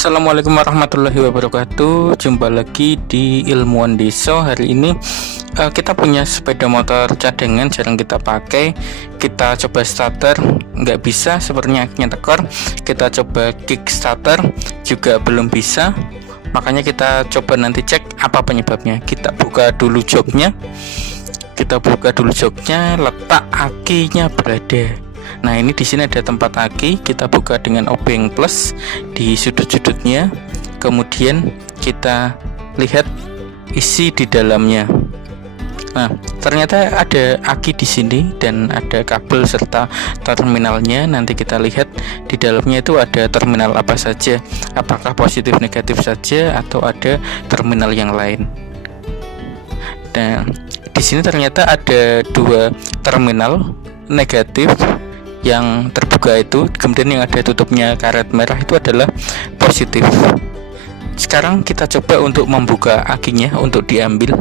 Assalamualaikum warahmatullahi wabarakatuh. Jumpa lagi di Ilmuwan Desa. Hari ini kita punya sepeda motor cadangan, jarang kita pakai. Kita coba starter, nggak bisa, sepertinya akinya tekor. Kita coba kickstarter, juga belum bisa. Makanya kita coba nanti cek apa penyebabnya. Kita buka dulu joknya. Letak akinya berada. Nah, ini di sini ada tempat aki. Kita buka dengan obeng plus di sudut-sudutnya. Kemudian kita lihat isi di dalamnya. Nah, ternyata ada aki di sini dan ada kabel serta terminalnya. Nanti kita lihat di dalamnya itu ada terminal apa saja. Apakah positif negatif saja atau ada terminal yang lain. Nah, di sini ternyata ada dua terminal negatif yang terbuka itu, kemudian yang ada tutupnya karet merah itu adalah positif. Sekarang kita coba untuk membuka akinya untuk diambil.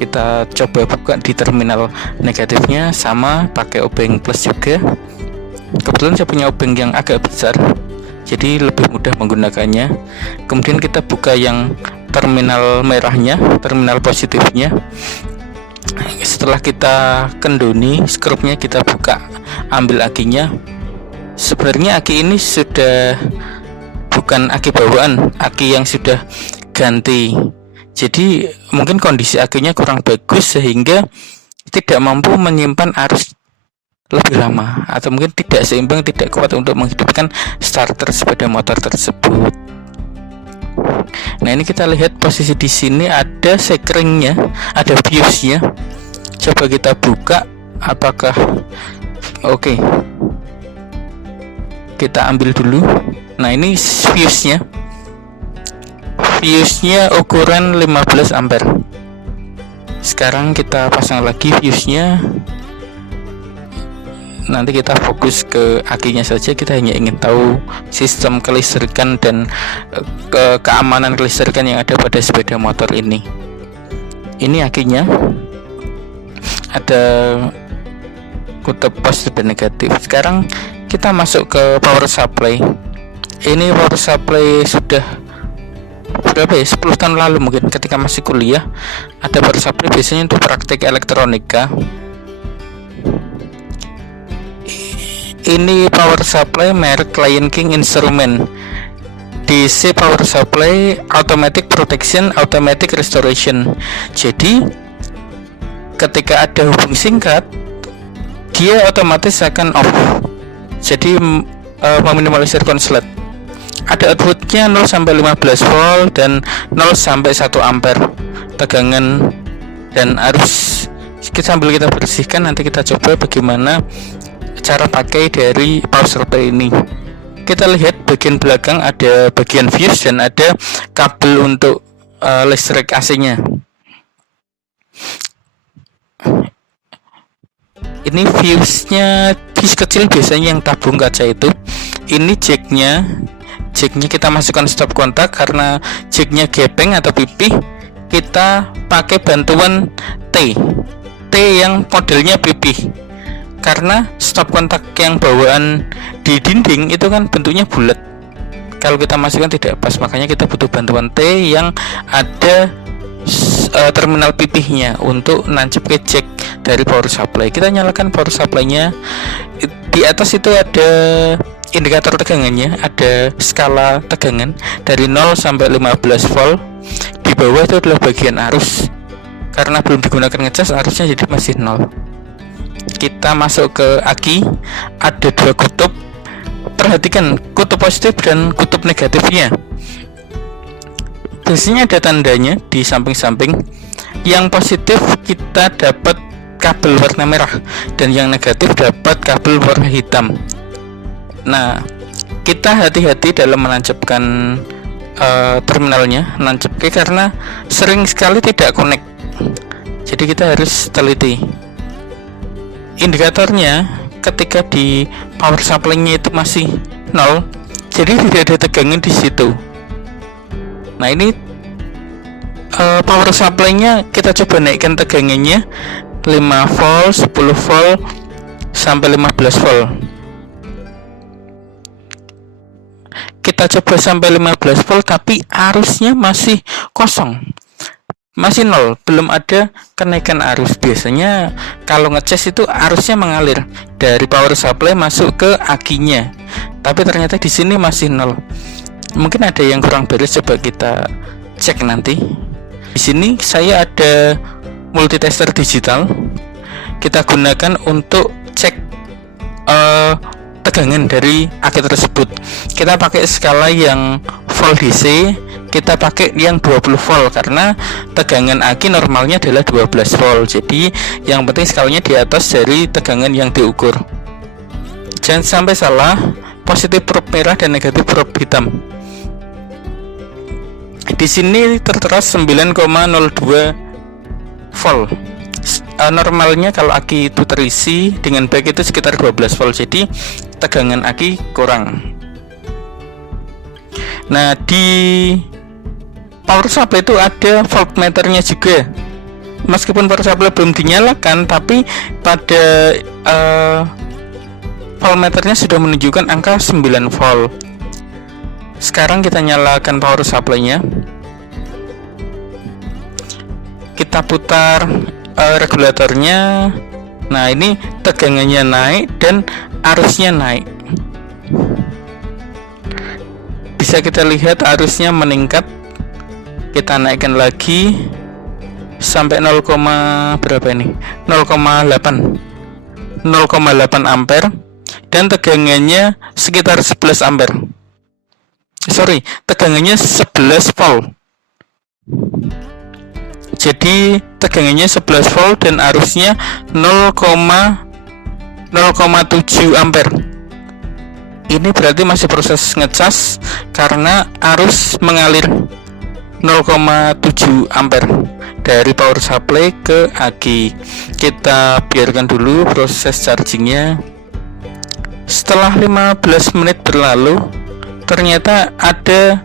Kita coba buka di terminal negatifnya, sama pakai obeng plus juga. Kebetulan saya punya obeng yang agak besar, jadi lebih mudah menggunakannya. Kemudian kita buka yang terminal merahnya, terminal positifnya. Setelah kita kendoni skrupnya, kita buka, ambil akinya. Sebenarnya aki ini sudah bukan aki bawaan, aki yang sudah ganti. Jadi mungkin kondisi akinya kurang bagus sehingga tidak mampu menyimpan arus lebih lama, atau mungkin tidak seimbang, tidak kuat untuk menghidupkan starter sepeda motor tersebut. Nah, ini kita lihat posisi di sini ada sekringnya, ada fuse-nya. Coba kita buka, apakah oke. Kita ambil dulu. Nah, ini fuse-nya. Fuse-nya ukuran 15 ampere. Sekarang kita pasang lagi fuse-nya. Nanti kita fokus ke akinya saja. Kita hanya ingin tahu sistem kelistrikan dan keamanan kelistrikan yang ada pada sepeda motor ini. Ini akinya, ada kutub positif dan negatif. Sekarang kita masuk ke power supply. Ini power supply sudah berapa ya, 10 tahun lalu mungkin, ketika masih kuliah ada power supply biasanya untuk praktik elektronika. Ini power supply merek Lion King Instrument, DC power supply, automatic protection, automatic restoration. Jadi ketika ada hubung singkat, dia otomatis akan off. Jadi meminimalisir konslet. Ada outputnya 0 sampai 15 volt dan 0 sampai 1 ampere tegangan dan arus. Sambil kita bersihkan, nanti kita coba bagaimana cara pakai dari power supply ini. Kita lihat bagian belakang ada bagian fuse dan ada kabel untuk listrik AC-nya. Ini fuse-nya, fuse kecil biasanya yang tabung kaca itu. Ini jacknya kita masukkan stop kontak. Karena jacknya gepeng atau pipih, kita pakai bantuan T yang modelnya pipih. Karena stop kontak yang bawaan di dinding itu kan bentuknya bulat, kalau kita masukkan tidak pas, makanya kita butuh bantuan T yang ada terminal pipihnya untuk nancep ke jack dari power supply. Kita nyalakan power supply-nya. Di atas itu ada indikator tegangannya, ada skala tegangan dari 0 sampai 15 volt. Di bawah itu adalah bagian arus. Karena belum digunakan ngecas, arusnya jadi masih 0. Kita masuk ke aki, ada dua kutub. Perhatikan kutub positif dan kutub negatifnya. Biasanya ada tandanya di samping-samping. Yang positif kita dapat kabel warna merah dan yang negatif dapat kabel warna hitam. Nah, kita hati-hati dalam menancapkan terminalnya, nancapnya, karena sering sekali tidak connect. Jadi kita harus teliti. Indikatornya ketika di power supply-nya itu masih 0, jadi tidak ada tegangan di situ. Nah, ini power supply-nya kita coba naikkan tegangannya 5 volt, 10 volt sampai 15 volt. kita coba sampai 15 volt tapi arusnya masih kosong, masih nol, belum ada kenaikan arus. Biasanya kalau ngecas itu arusnya mengalir dari power supply masuk ke akinya, tapi ternyata di sini masih nol. Mungkin ada yang kurang beres, coba kita cek nanti. Di sini saya ada multitester digital, kita gunakan untuk cek tegangan dari aki tersebut. Kita pakai skala yang volt DC, kita pakai yang 20 volt karena tegangan aki normalnya adalah 12 volt. Jadi yang penting skalanya di atas dari tegangan yang diukur. Jangan sampai salah, positif probe merah dan negatif probe hitam. Di sini tertera 9,02 volt. Normalnya kalau aki itu terisi dengan baik itu sekitar 12 volt. Jadi tegangan aki kurang. Nah, di power supply itu ada voltmeternya juga. Meskipun power supply belum dinyalakan, tapi pada voltmeternya sudah menunjukkan angka 9 volt. Sekarang kita nyalakan power supply-nya. Kita putar regulatornya. Nah, ini tegangannya naik dan arusnya naik. Bisa kita lihat arusnya meningkat. Kita naikkan lagi sampai 0, berapa ini? 0,8 ampere dan tegangannya sekitar 11 ampere. Tegangannya 11 volt. Jadi tegangannya 11 volt dan arusnya 0,7 ampere. Ini berarti masih proses ngecas karena arus mengalir 0,7 ampere dari power supply ke aki. Kita biarkan dulu proses chargingnya. Setelah 15 menit berlalu, ternyata ada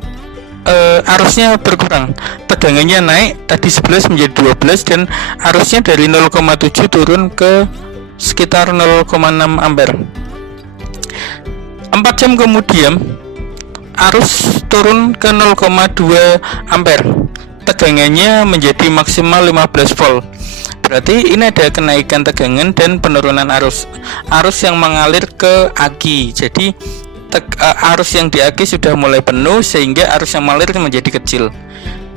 arusnya berkurang. Tegangannya naik, tadi 11 menjadi 12 dan arusnya dari 0,7 turun ke sekitar 0,6 ampere. 4 jam kemudian arus turun ke 0,2 ampere. Tegangannya menjadi maksimal 15 volt. Berarti ini ada kenaikan tegangan dan penurunan arus. Arus yang mengalir ke aki. Jadi arus yang di aki sudah mulai penuh sehingga arus yang mengalir menjadi kecil.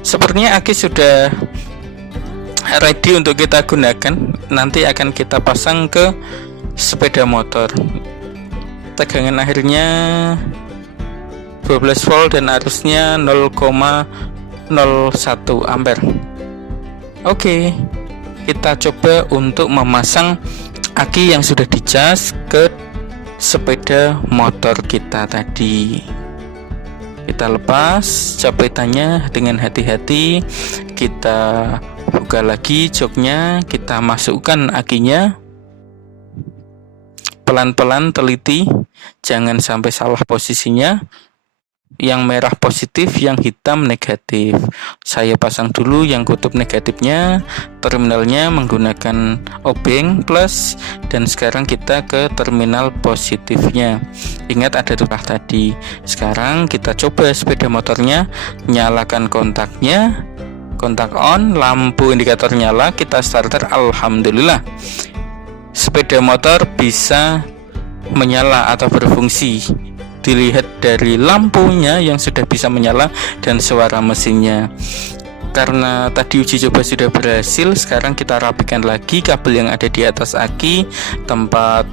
Sepertinya aki sudah ready untuk kita gunakan. Nanti akan kita pasang ke sepeda motor. Tegangan akhirnya 12 volt dan arusnya 0,01 ampere. Oke, kita coba untuk memasang aki yang sudah dicas ke sepeda motor kita tadi. Kita lepas japetannya dengan hati-hati. Kita buka lagi joknya, kita masukkan akinya. Pelan-pelan, teliti, jangan sampai salah posisinya. Yang merah positif, yang hitam negatif. Saya pasang dulu yang kutub negatifnya. Terminalnya menggunakan obeng plus. Dan sekarang kita ke terminal positifnya. Ingat ada tulah tadi. Sekarang kita coba sepeda motornya. Nyalakan kontaknya. Kontak on, lampu indikator nyala. Kita starter, alhamdulillah. Sepeda motor bisa menyala atau berfungsi. Dilihat dari lampunya yang sudah bisa menyala dan suara mesinnya. Karena tadi uji coba sudah berhasil, sekarang kita rapikan lagi kabel yang ada di atas aki, tempat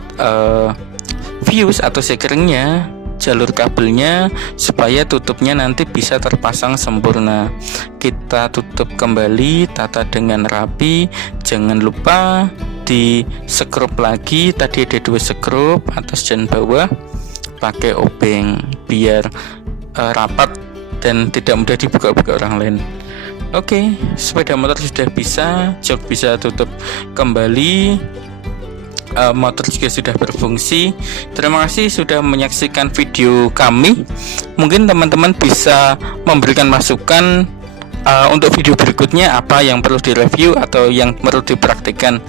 fuse atau sekeringnya, jalur kabelnya, supaya tutupnya nanti bisa terpasang sempurna. Kita tutup kembali, tata dengan rapi. Jangan lupa di skrup lagi. Tadi ada 2 skrup, atas dan bawah. Pakai obeng biar rapat dan tidak mudah dibuka-buka orang lain. Oke, sepeda motor sudah bisa, jok bisa tutup kembali, motor juga sudah berfungsi. Terima kasih sudah menyaksikan video kami. Mungkin teman-teman bisa memberikan masukan untuk video berikutnya apa yang perlu direview atau yang perlu dipraktikkan.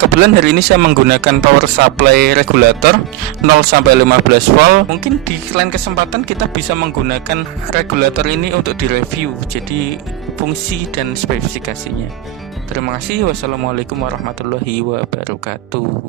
Kebetulan hari ini saya menggunakan power supply regulator 0 sampai 15 volt. Mungkin di lain kesempatan kita bisa menggunakan regulator ini untuk direview, jadi fungsi dan spesifikasinya. Terima kasih. Wassalamualaikum warahmatullahi wabarakatuh.